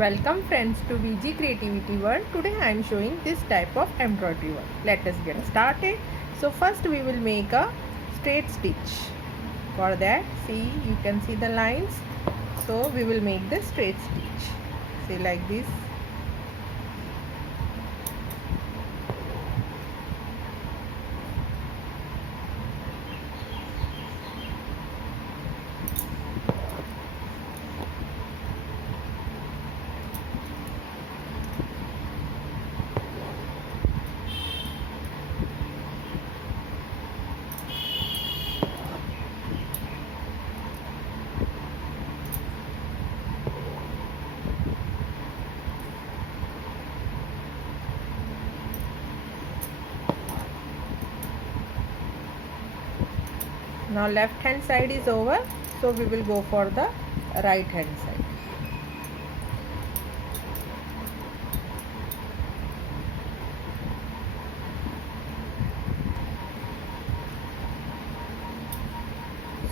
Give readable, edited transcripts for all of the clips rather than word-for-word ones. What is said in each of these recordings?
Welcome friends to VG Creativity World. Today I am showing this type of embroidery work. Let us get started. So first we will make a straight stitch. For that, see, you can see the lines. So we will make the straight stitch. See, like this. Now left hand side is over, so we will go for the right hand side.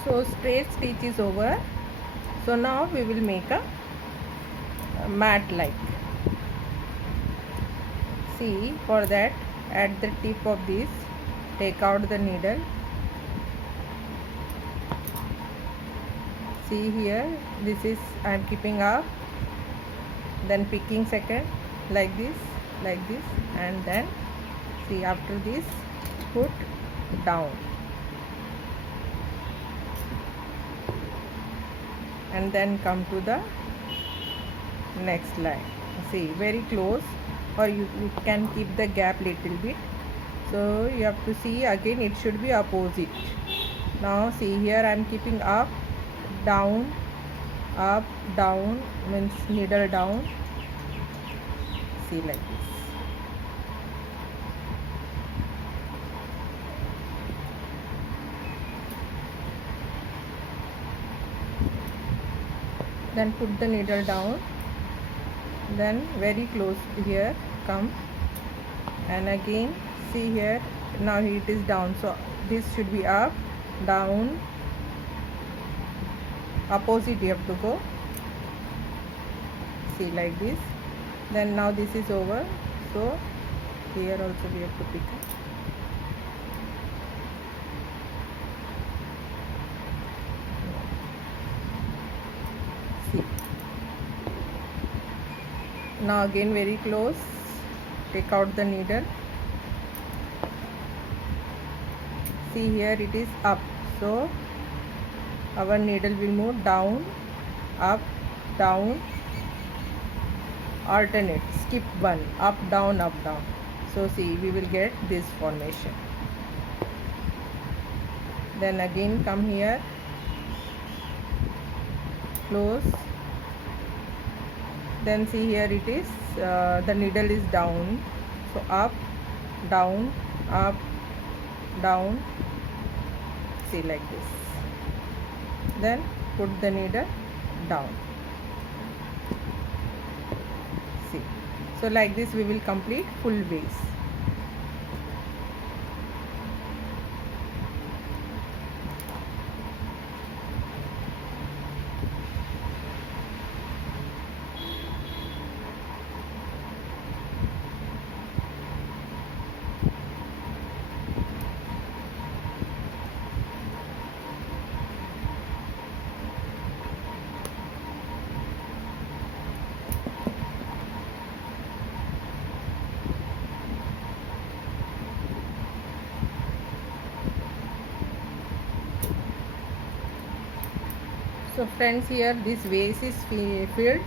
So straight stitch is over. So now we will make a mat like. See, for that, at the tip of this, take out the needle. See here, this is I am keeping up, then picking second, like this, and then see, after this put down, and then come to the next line. See, very close, or you can keep the gap little bit. So you have to see again, it should be opposite. Now see here, I am keeping up, down, up, down, means needle down. See, like this. Then put the needle down, then very close here come, and again see here, now it is down, so this should be up, down, opposite you have to go. See, like this. Then now this is over, so here also we have to pick up. See, now again very close, take out the needle. See here, it is up, so our needle will move down, up, down, alternate, skip one, up, down, up, down. So see, we will get this formation. Then again come here, close, then see here it is, the needle is down, so up, down, up, down. See, like this. Then put the needle down. See, so like this we will complete full base. So friends, here this vase is filled.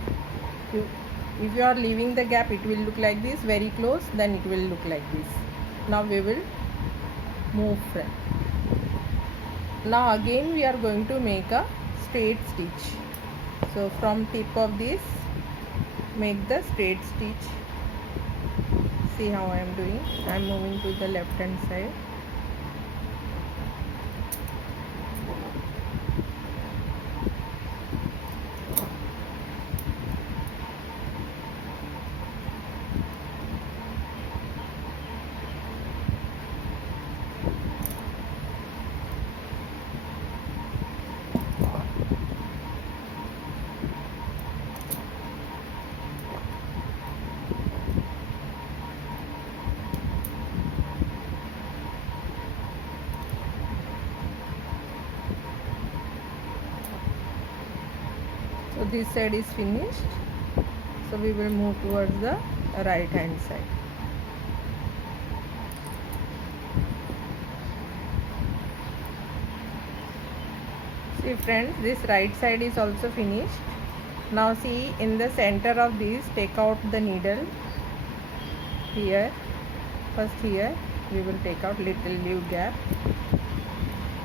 If you are leaving the gap, it will look like this, very close, then it will look like this. Now we will move front. Now again we are going to make a straight stitch. So from tip of this, make the straight stitch. See how I am doing. I am moving to the left hand side. this side is finished, so we will move towards the right hand side. See friends, this right side is also finished. Now see, in the center of this, take out the needle here. First here we will take out little leave gap,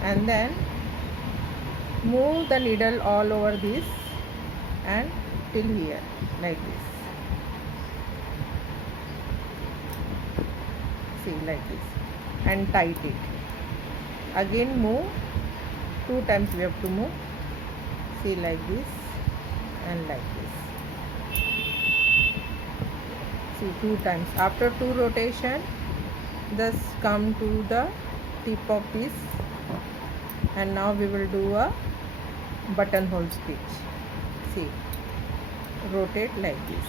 and then move the needle all over this and till here like this. See, like this, and tight it. Again move, 2 times we have to move. See, like this and like this. See, 2 times. After 2 rotation, just come to the tip of this, and now we will do a buttonhole stitch. See, rotate like this.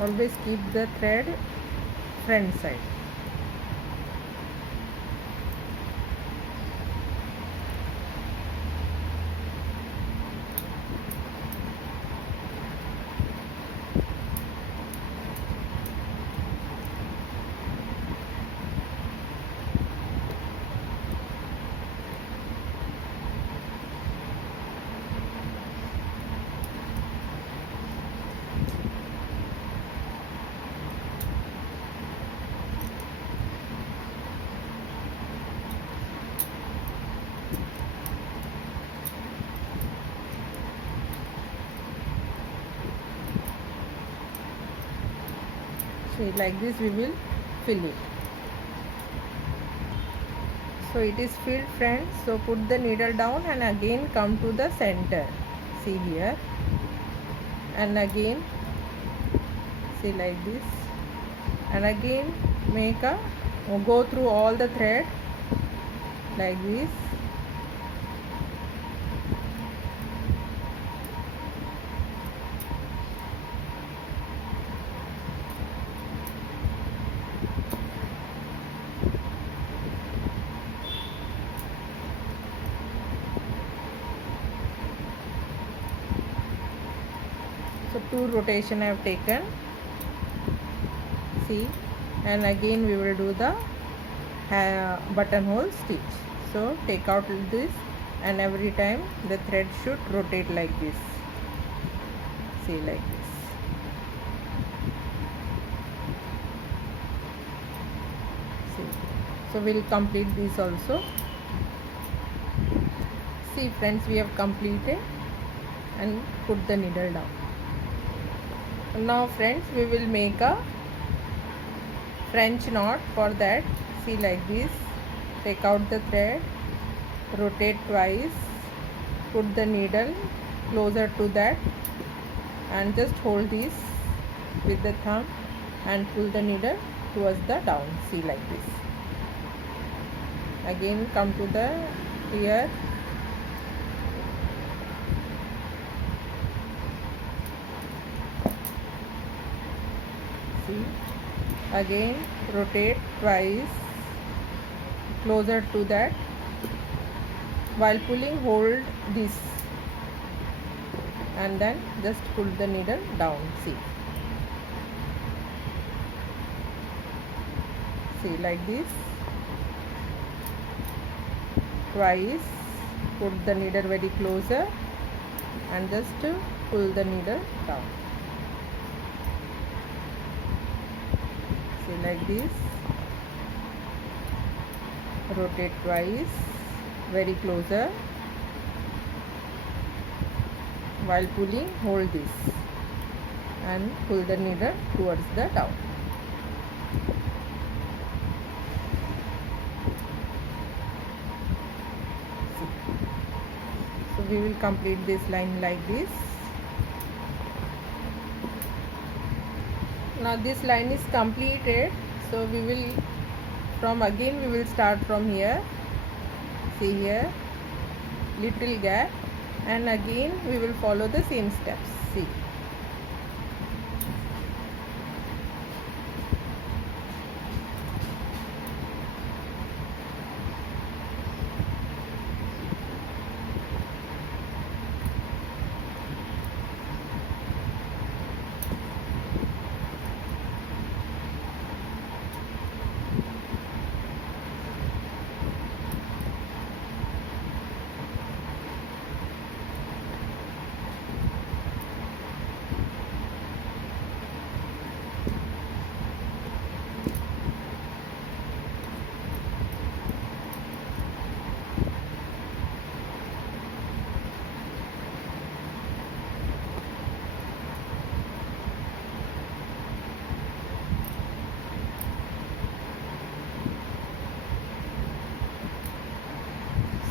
Always keep the thread front side. See, like this we will fill it. So it is filled friends. So put the needle down and again come to the center. See here, and again see like this, and again make a go through all the thread like this. So 2 rotation I have taken. See, and again we will do the buttonhole stitch. So take out this, and every time the thread should rotate like this. See, like this. See, so we'll complete this also. See friends, we have completed, and put the needle down. Now friends, we will make a French knot. For that, see like this, take out the thread, rotate twice, put the needle closer to that, and just hold this with the thumb and pull the needle towards the down. See, like this. Again come to the here, see, again rotate twice closer to that. While pulling, hold this and then just pull the needle down. See, like this, twice, put the needle very closer and just pull the needle down. See, like this, rotate twice, very closer. While pulling, hold this and pull the needle towards the down. So we will complete this line like this. Now this line is completed, so we will start from here. See here, little gap, and again we will follow the same steps. See,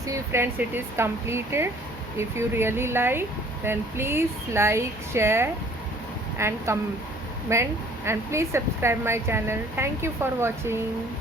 see friends, it is completed. If you really like, then please like, share and comment, and please subscribe my channel. Thank you for watching.